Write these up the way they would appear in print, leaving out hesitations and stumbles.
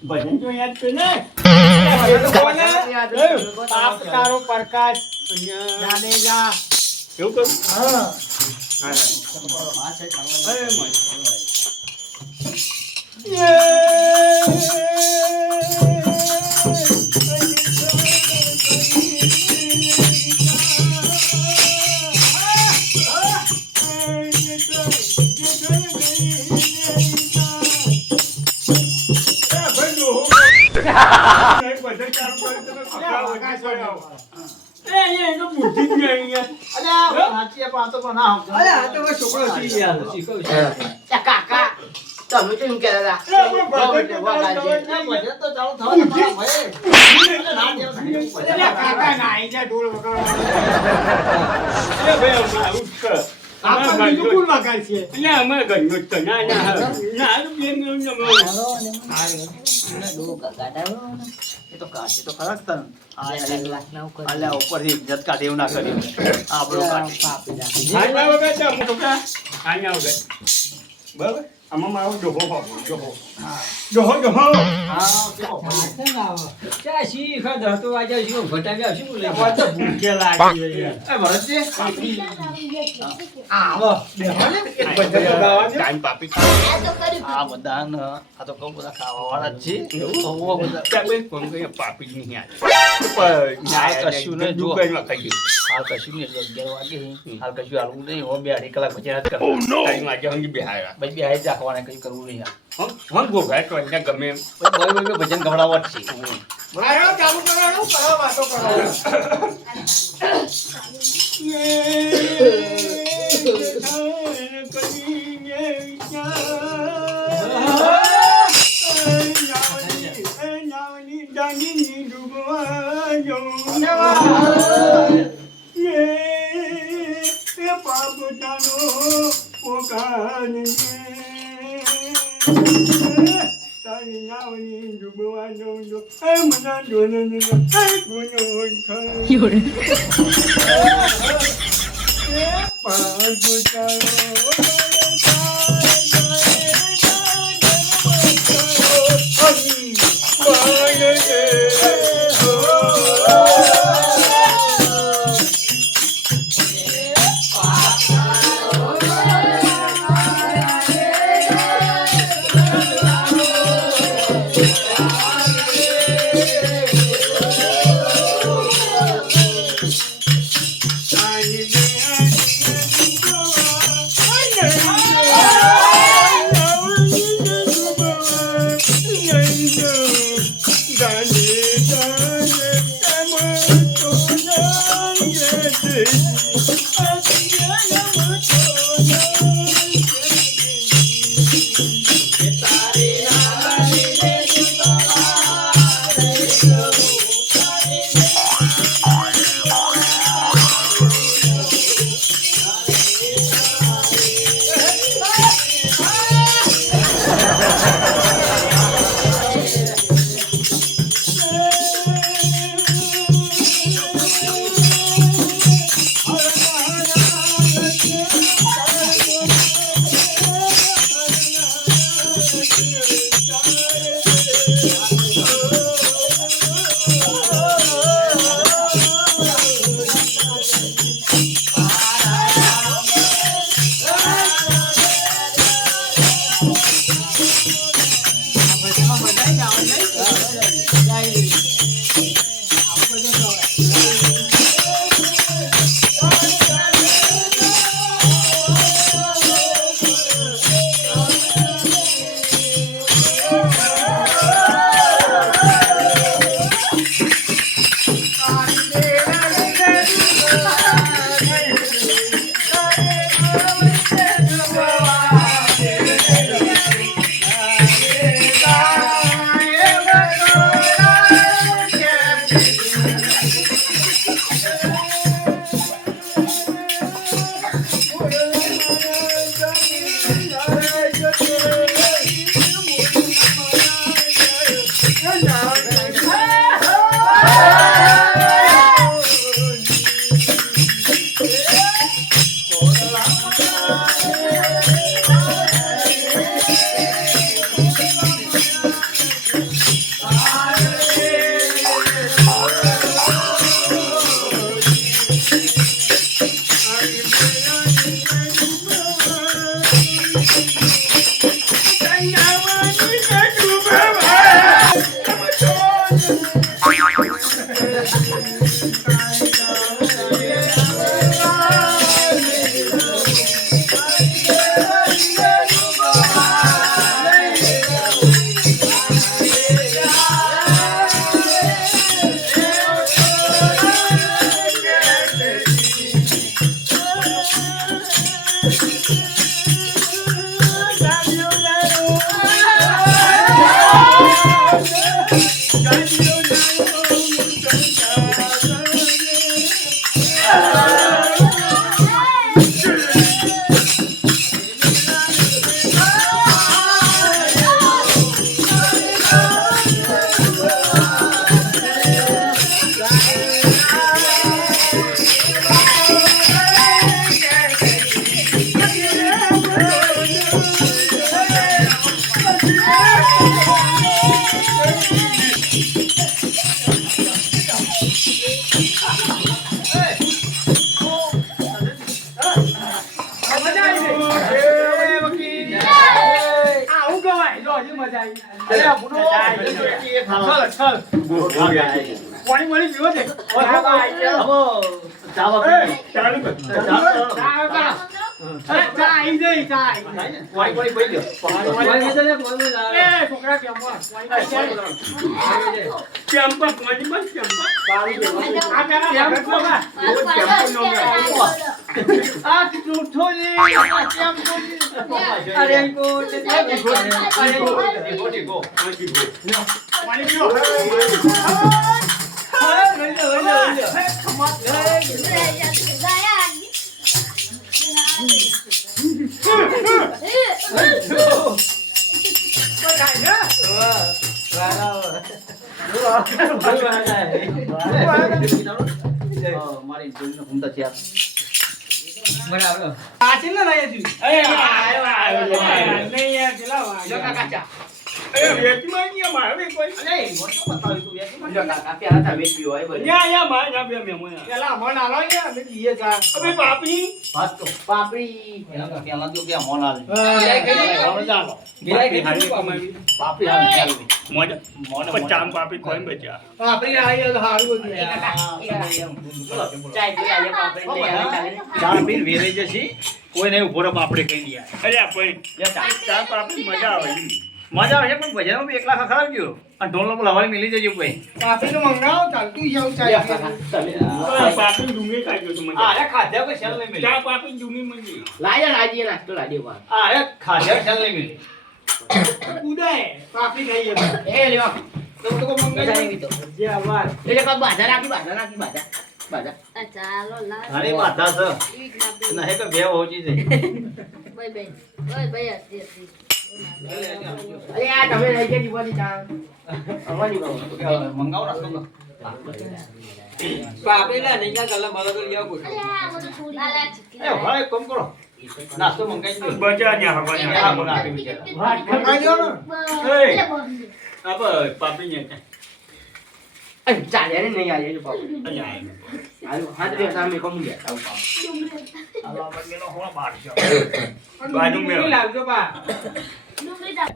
ભજન જો યાદ છે ને તારો પ્રકાશ જાડેજા એવું કરું તમે કેમ કહેતા ઉપરથી ઇજ્જત કાઢે એવું ના કર્યું બરાબર આમાં મારો ડોહો ડોહો પાપી નહીં કશું નહીં હાલ કશું નહીં 11 વાગે હાલ કશું હાલવું નહીં 2 અઢી કલાક પછી રાત કરવું બેહાઈ રાખવાને કઈ કરવું નહીં ગમે ભજન ગવડાવટ છે ચાલુ કરવાનું વાતો અરે આ બુડો પાણી મળી પીવો છે ચાલુ કર છોકરા મારી જોઈને ઘૂમતા થયા બરાબર આચી ના નહીં નહીં યાર ચલા જો કાકા ચા એ વેચી માં ની માં હવે કોઈ નહીં મોટો બતાવી તું વેચી માં જો કાકા પ્યારા તા વેચી હોય બરાબર યા માં ના બે મેમો પેલા મન આલો યા મે લીએ જા અબે પાપડી હાથ તો પાપડી પેલા તો કે મોન આલે એ કઈ જાલો ગિરાઈ કે હાડી પાપડી પાપડી હાલ મોડ મોડ પચામ પાપડી કોઈ બચ્યા પાપડી આઈ તો હારું ચાય પી આયા પાપડી લે આવે ચા પીન વેરે જસી કોઈ નહીં ઉભો પાપડી કઈ નહીં અરે કોઈ ચા પાપડી મજા આવે મજા આવે પણ બજારમાં એકલા ખખડાવ ગયો અને ઢોલ નો હવાઈ મિલી જજો ભાઈ પાપડી તો મંગાવો ચાલતું જાવ ચાય પાપડી ડુંગળી ખાજો તો મજા અરે ખાધા કે શેલ નહીં મિલી ચા પાપડી ડુંગળી મળી લાયા લાજી નાસ્તો લાજી વા અરે ખાધા શેલ નહીં મિલી કુદાય પાપડી ખાઈએ એ લ્યો તો મંગાઈ તો જે આવા એટલે કા બાધા રાખી બાધા ચાલો લા અરે બાધા છે ના હે કે બે હોજી છે ભાઈ હતી અરે આ તમે રહી ગયા દીવાની ચા આવવાની મંગાવો નાસ્તો પાપડી ના નહીં ગલા મારો તો લેવા કોઈ આ બધું છોડી લાલા ચીકી એ ભાઈ કોમ કરો નાસ્તો મંગાઈ દો બજા ન્યા હવાની આ મને આપી બિચારા ભાત મંગાઈ દો ને અબ પાપડી ન્યા અરે ચાલે ને નહીં આલે પાપડી હાલો હાથ બે સામે કોમ ગયા આવ આવા બંનેનો હોળા બાર છે બાજુ મે લાવજો બા ડુંગળી ડા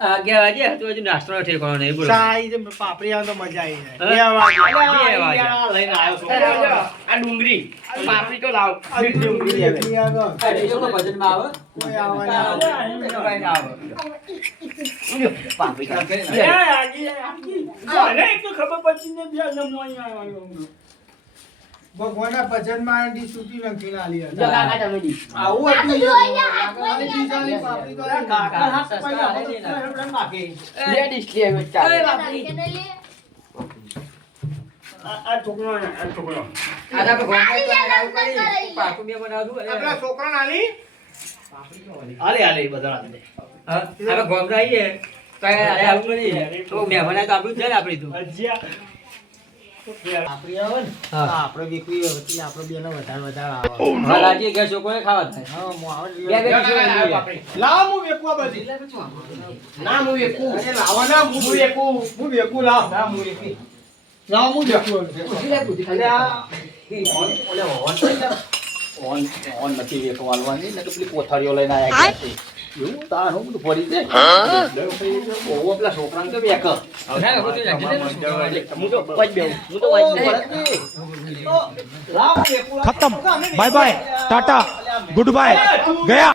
11 વાગે તો હજુ નાસ્તો ઠેકવાનો નહીં બોલો ચાય જે પાપડી આવે તો મજા આવી જાય 2 વાગે લઈને આવ્યો છું આ ડુંગળી પાપડી તો લાવ ડુંગળી આવે અરે જો ભજન માં આવે કોઈ આવવાના પાપડી ભગવાનના ભજનમાં આંટી સૂટી લંકી નાલી જો કાકા તમે દી આવું હતું આની બીજાની પાપડી તો કાકા હાથ સસ્તા લે ને નાખી લેડીઝ લે ચાલે આ છોકરો આના પર ગોંગા પાકુ મે બનાવું આપણા છોકરા નાલી આલે બધા આલે હા હવે ગોંગા આઈએ કઈ અરે આવું નહીં તો મહેમાન તો આપણું છે ને આપણી તો પાપડી આવે ને હા. આપણે વેકવી હતી આપણે બેને વધારે આવે હા લાજી કે છોકરોએ ખાવા થાય હા હું આવે બે કિશોર પાપડી લાવ હું વેકવા બધી ના હું વેકું અરે લાવો ના હું વેકું લાવ ના હું વેકી લાવ હું વેકું અરે આ ઓન નથી વેકવાલવાની ને તો પેલી કોથળીઓ લઈને આયા છે એવું તારું બધું પડી જાય ઓવો પેલા છોકરાને તો વેક ના હું તો લાગી હું તો વાજ બેઉં હું તો વાજ લાવ વેકું खत्म bye bye tata goodbye गया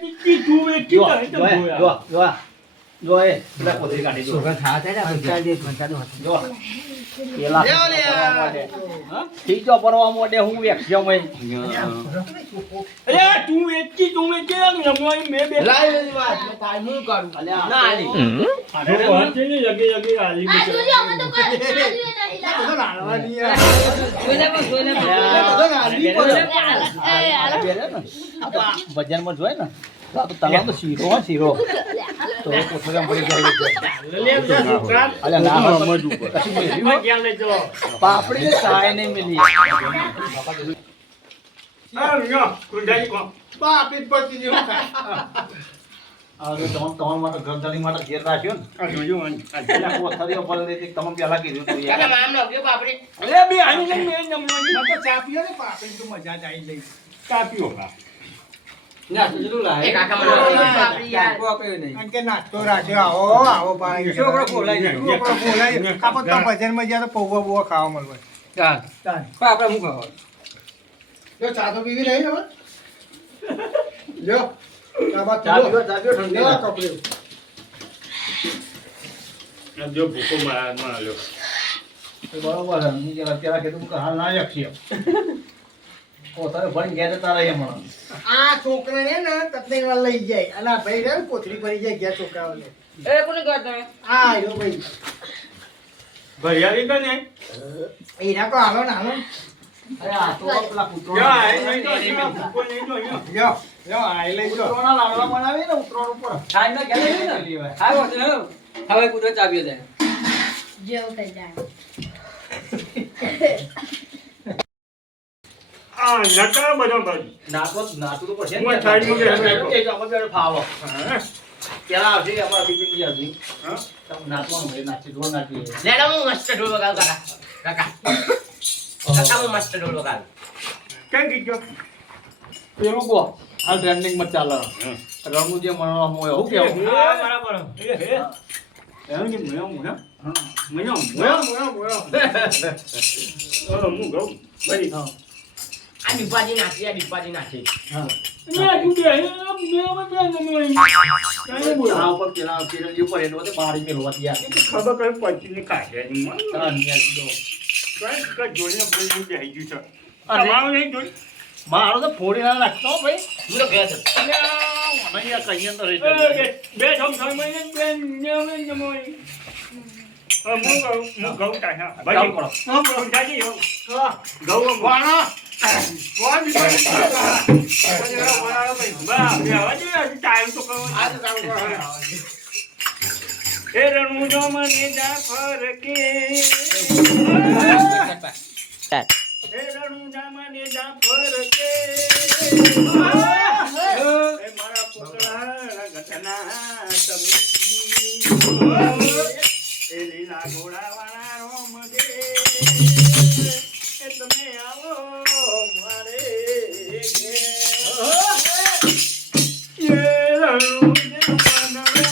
જો એ પેલા કોથળી કાઢી જો છોકરા ખાવા થાય ને આપણે ચાલ દે ભણતા નો જો પેલા ઠીક જો પરવા મોડે હું વેક્યો મે અરે તું વેચી રમવાની મે બે લાવ લેજી વાત મે ટાઈમ હું કરું ના આલી આ જોજો અમે તો કર નહીં તો લાડવાની યાર સોલે તો નાલી પડે બજારમાં જોય ને તો આ તો તલાવ તો શીરો હોય શીરો તો કોથળામાં પડી જાય અલ્યા ના સમજ ઉપર પાપડી ને ચાય નહીં મિલી પાપડી પતી જે હું ખાય આ તો તમાર માટે ગરદડી માટે ઘેર રાખ્યો ને જોજો પેલા કોથળીઓ પર લેતી તમે પેલા કીધું તું યાર નામ લખ્યો પાપડી અરે બે આની લઈને મેં જમવાની તો ચા પીઓ ને પાપડી તો મજા જ આવી જાય ચા પીઓ ના તો જરૂર લાય એ કાકા મને બાપરી યાર કોઈ નહીં અને કે નાસ્તો રાખ્યો આવો પાણી છોકરો બોલાય છે. છોકરો બોલાય કાપડ તો ભજનમાં જ્યાં તો પૌવા બુવા ખાવા મળવા ચાલ તાન પણ આપણે શું ખાવા જો ચા તો પીવી રહી હવે જો ચા બાત ચા પીવો ઠંડી લ્યો કપડે જો ભૂકો મારા લ્યો બરોબર છે. હું જરા પેલા કીધું કે હાલ ના રાખીએ. પોતાને ભણીને ઘેર જતા રહીએ હમણાં. આ છોકરાને ને તતલી વાર લઈ જાય અને આ ભાઈ રે કોથળી ભરી જાય ગયા છોકરાઓને એ કોને કહો તમે આ આવ્યો ભાઈ ભૈયા ને એના કો હાલો ને હાલો અરે આ તો પેલા કૂતરો લ્યો લ્યો આ લઈ જો કૂતરોના લાડવા બનાવી ને ઉતરોણ ઉપર. ખાઈ ના ગયા ને હા બોલ હવે કુદરત ચાવ્યો જાય જેવું થઈ જાય આ નકા બધો ભાઈ નાતું તો પડશે ને. હું સાઈડમાં બેઠો. એ જ આપણે બેઠો ફાવો. પેલા આવશે આપણા બીપીની આવશે. તમે નાચવાનું ભાઈ, નાચી ઢોલ નાચીએ. લેડા હું મસ્ત ઢોલ વગાડું કાકા હું મસ્ત ઢોલ વગાડું કેમ કીધો પેલું કહો, હાલ ટ્રેન્ડિંગમાં ચાલે. રણનું જે મણવામાં હોય, શું કહેવું? હા બરાબર એમ કે મયો મયો હા. મયો મોયો મોયો મોયો હું ગઉં ભાઈ આ દીપાજી નાખી આ દીપાજી નાખી હા. મેં તું બે આ ઉપર પેલા પેલા ઉપર એનો તે બારી મેલવા ત્યાં. ખબર કઈ પચી ને કાઢે નહીં હા, નિયાર કીધો. કઈ જોઈને બોલી જઈ ગયું છે અરે. તમારું નહીં જોઈ મારો તો ફોડી ના રાખતો હો ભાઈ. હું તો ગયા અહીંયા કહીએ તો રહી બે જાય. છમ મહિને બે ને જમોય હું ઘઉં કાઢ્યા ચાલ ભાઈ કરો. ઘઉં કાઢી ઘઉં વાણો કોણ ટાઈમ તો કહો આ તો કામ કરો એ રણું જો મને જાફર કે એ રણું જા મને જાફર કે એ મારા પોકળા ઘટના તમે એ લીલા ઘોડાવાળા રોમ દે એ તમે આવો મારે ઘેર. એ રણું જમાના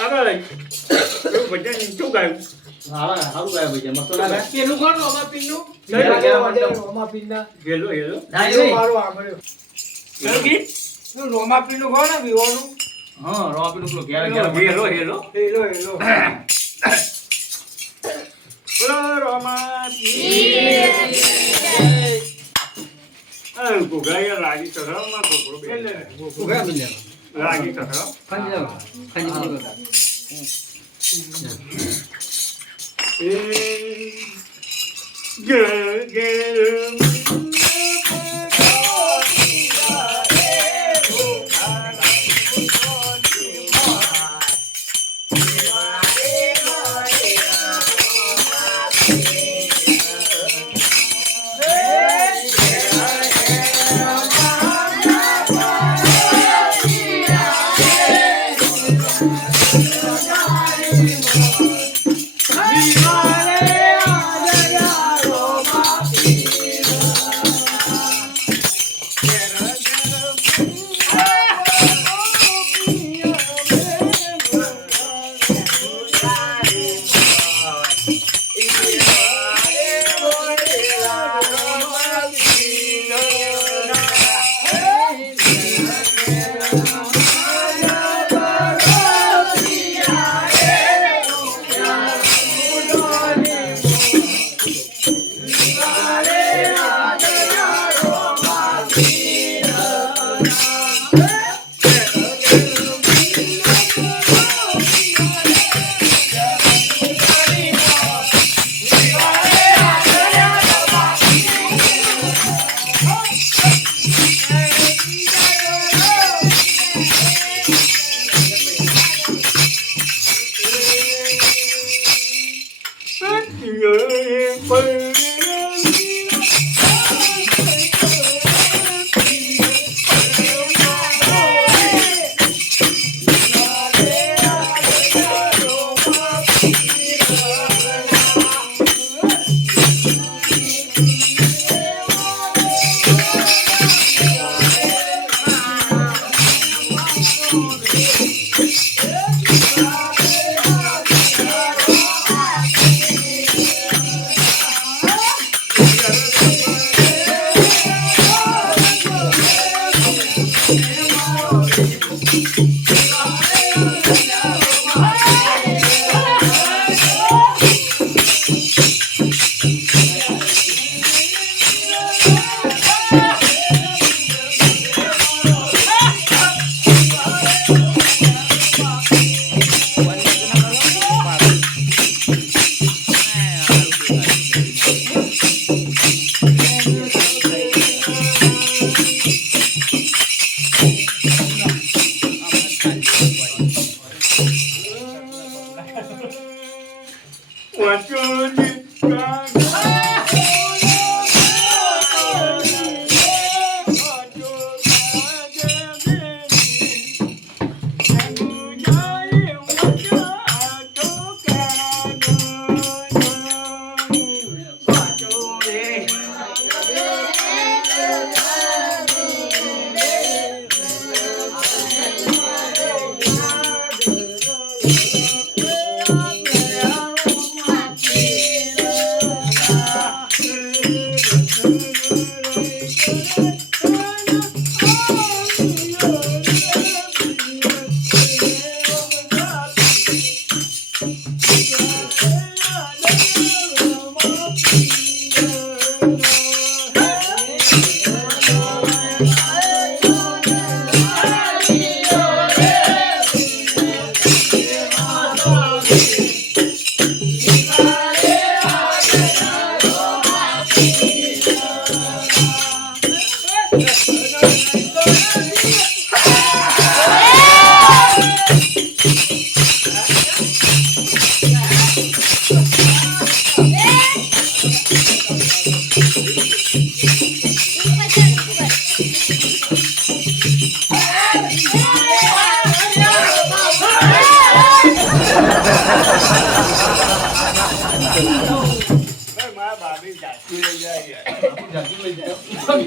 આગળ એવું ભજન શું ગાયું સારું ગાય ભાઈ, મસ્ત ના ગાય. પેલું કોણ રોમા પિનનું રોમા પિનના હેલો હેલો મારું આંભળ્યું કયું ગીત તું રોમા પિનનું કોણ ને વિવોનું હા, રવા પેલું પેલું ઘેર ઘેર હેલો હેલો હેલો હેલો બોલો રોમા ગોગાયા લાગી સસરામાં ગોગળો બે લાગી સસરા એ Yeah.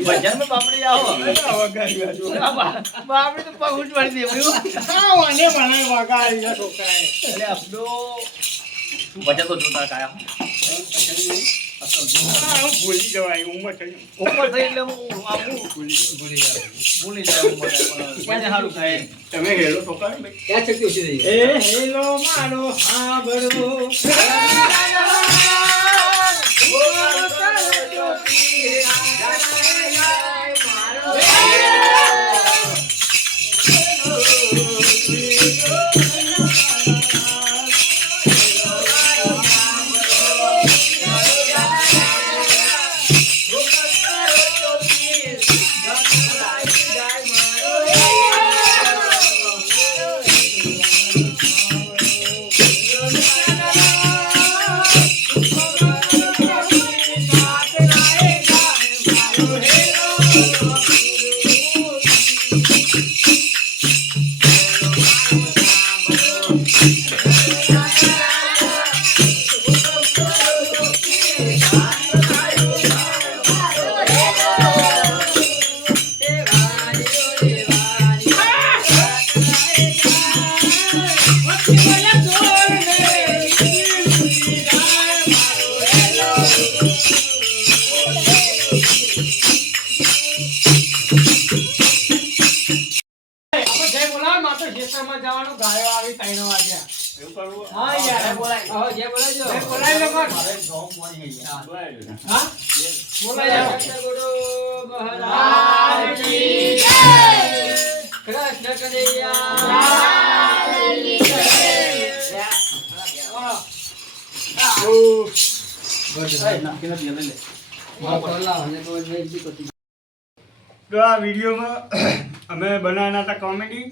ભજનમાં બાપડી આવો બાપડી તો પગ ઉઠવાડી દેવું એટલે આપણો ભજન તો જોતા કાયા ભૂલી જવાય ઉંમર થઈ ઉપર થઈ એટલે હું ભૂલી જાવ મને સારું થાય તમે હેલો ઠોકાય ને ક્યાં શક્તિ ઓછી થઈ એ હેલો મારો હાબરો બોલાવો મારે તો ખેતરમાં જવાનું ગાયો આવી 3 વાગ્યા એવું કરવું હા યાર બોલાય હા જે બોલાજો બોલાય લો કોણ મારે જોમ પડી ગઈ યાર હા બોલાય ગુરુ મહારાજ કી જય કૃષ્ણ કનૈયા નાખીને લઈ લે તો આ વિડીયોમાં અમે બનાવવાના હતા કોમેડી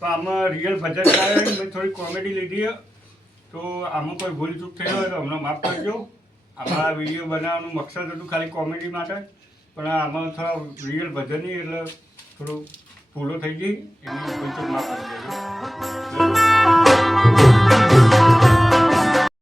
તો આમાં રિયલ ભજન ગાયો મેં થોડી કોમેડી લીધી તો આમાં કોઈ ભૂલ ચૂક થઈ હોય તો હમણાં માફ કરજો. આમાં આ વિડીયો બનાવવાનું મકસદ હતું ખાલી કોમેડી માટે, પણ આમાં થોડા રિયલ ભજન નહીં એટલે થોડું ભૂલો થઈ ગઈ એની ભૂલ ચૂક માફ કરી દેજો.